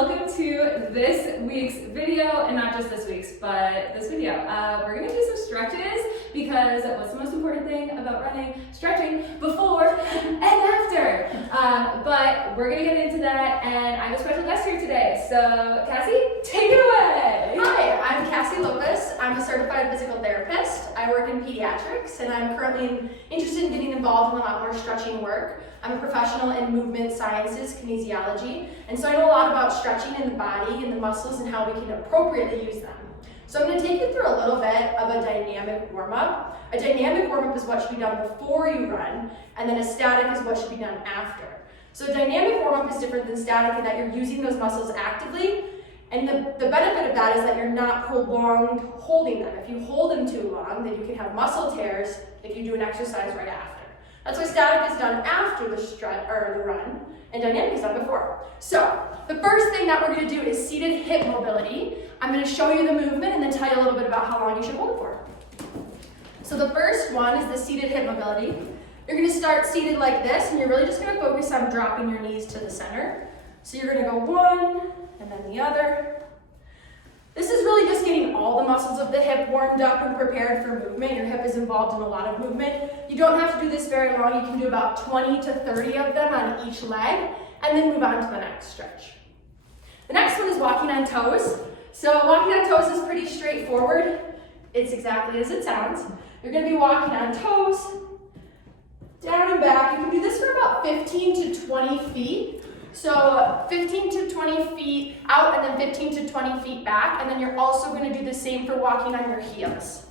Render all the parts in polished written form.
welcome to this week's video, and not just this week's, but this video. We're gonna do some stretches because what's the most important thing about running? Stretching before and after. But we're gonna get into that, and I have a special guest here today. So Cassie, take it away. Hi, I'm Cassie Lopez. I'm a certified physical therapist. I work in pediatrics, and I'm currently interested in getting involved in a lot more stretching work. I'm a professional in movement sciences, kinesiology, and so I know a lot about stretching in the body and the muscles and how we can appropriately use them. So I'm going to take you through a little bit of a dynamic warm-up. A dynamic warm-up is what should be done before you run, and then a static is what should be done after. So a dynamic warm-up is different than static in that you're using those muscles actively, and the benefit of that is that you're not prolonged holding them. If you hold them too long, then you can have muscle tears if you do an exercise right after. That's why static is done after the stretch or the run, and dynamic is done before. So the first thing that we're going to do is seated hip mobility. I'm going to show you the movement and then tell you a little bit about how long you should hold for. So the first one is the seated hip mobility. You're going to start seated like this, and you're really just going to focus on dropping your knees to the center. So you're going to go one, and then the other. This is really just getting all the muscles of the hip warmed up and prepared for movement. Your hip is involved in a lot of movement. You don't have to do this very long. You can do about 20 to 30 of them on each leg, and then move on to the next stretch. The next one is walking on toes. So walking on toes is pretty straightforward. It's exactly as it sounds. You're going to be walking on toes, down and back. You can do this for about 15 to 20 feet. So 15 to 20 feet out and then 15 to 20 feet back, and then you're also going to do the same for walking on your heels.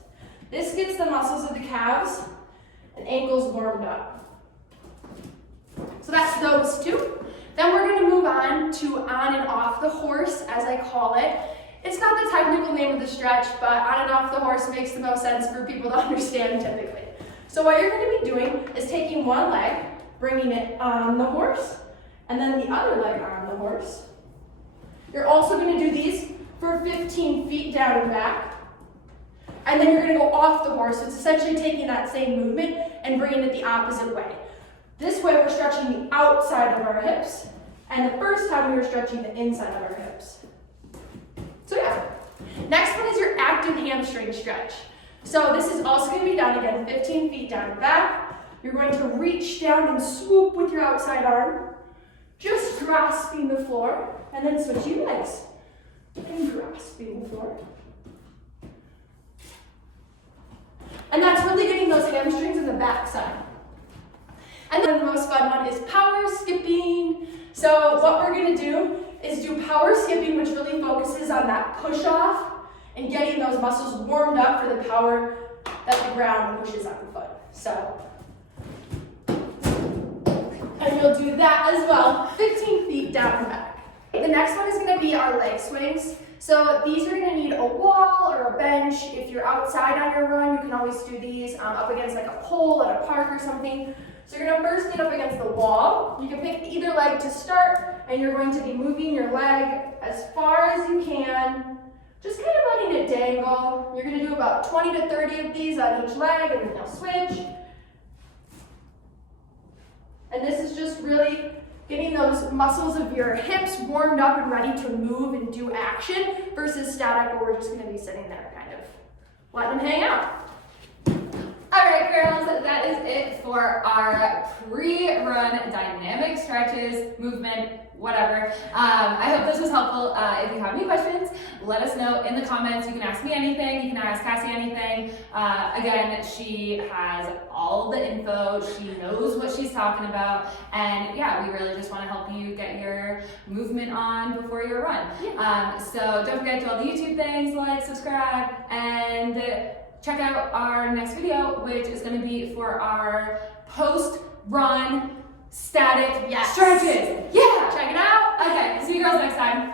This gets the muscles of the calves and ankles warmed up. So that's those two. Then we're going to move on to on and off the horse, as I call it. It's not the technical name of the stretch, but on and off the horse makes the most sense for people to understand typically. So what you're going to be doing is taking one leg, bringing it on the horse, and then the other leg on the horse. You're also going to do these for 15 feet down and back. And then you're going to go off the horse. So it's essentially taking that same movement and bringing it the opposite way. This way we're stretching the outside of our hips. And the first time we were stretching the inside of our hips. So yeah. Next one is your active hamstring stretch. So this is also going to be done again, 15 feet down and back. You're going to reach down and swoop with your outside arm, just grasping the floor, and then switching legs and grasping the floor. And that's really getting those hamstrings in the back side. And then the most fun one is power skipping. So what we're going to do is do power skipping, which really focuses on that push off and getting those muscles warmed up for the power that the ground pushes on the foot. So, and you'll do that as well, 15 feet down and back. The next one is going to be our leg swings. So these are going to need a wall or a bench. If you're outside on your run, you can always do these up against like a pole at a park or something. So you're going to first get up against the wall. You can pick either leg to start, and you're going to be moving your leg as far as you can, just kind of letting it dangle. You're going to do about 20 to 30 of these on each leg, and then you'll switch. And this is just really getting those muscles of your hips warmed up and ready to move and do action versus static where we're just going to be sitting there kind of letting them hang out. All right, girls, that is it for our pre-run dynamic stretches, movement, whatever. I hope this was helpful. If you have any questions, let us know in the comments. You can ask me anything. You can ask Cassie anything. Again, she has all the info. She knows what she's talking about. And yeah, we really just want to help you get your movement on before your run. So don't forget to do all the YouTube things, like, subscribe, and check out our next video, which is going to be for our post-run static stretches. Yeah, check it out. Okay, see you girls next time.